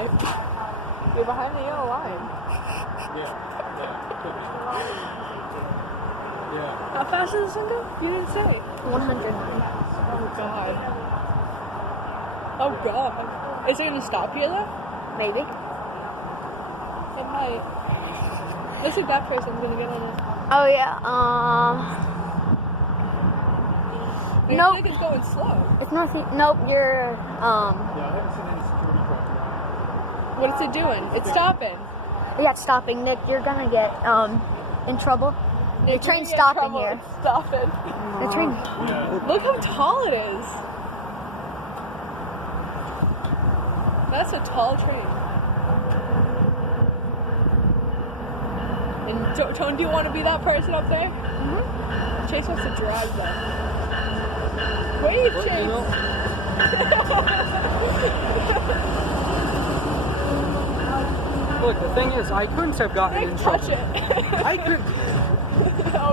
Nick. You're behind the yellow line. Yeah. Yeah. How fast does this one go? You didn't say. 100. Oh, God. Oh, God. Is it going to stop here, though? Maybe. It might. Looks like that person's going to get on it. Oh, yeah. I Nope. think it's going slow. It's not. Nope. You're. Yeah, I haven't seen any security traffic. What is it doing? It's stopping. Yeah, it's stopping. Nick, you're gonna get in trouble. Nick, The train's you're gonna get in stopping trouble. here. It's stopping. The train. Yeah. Look how tall it is. That's a tall train. And Tone, do you want to be that person up there? Mm-hmm. Chase wants to drive them. Wave, Well, Chase! you know, look, the thing is, I couldn't have gotten Nick, in touch trouble. it. I could. Oh,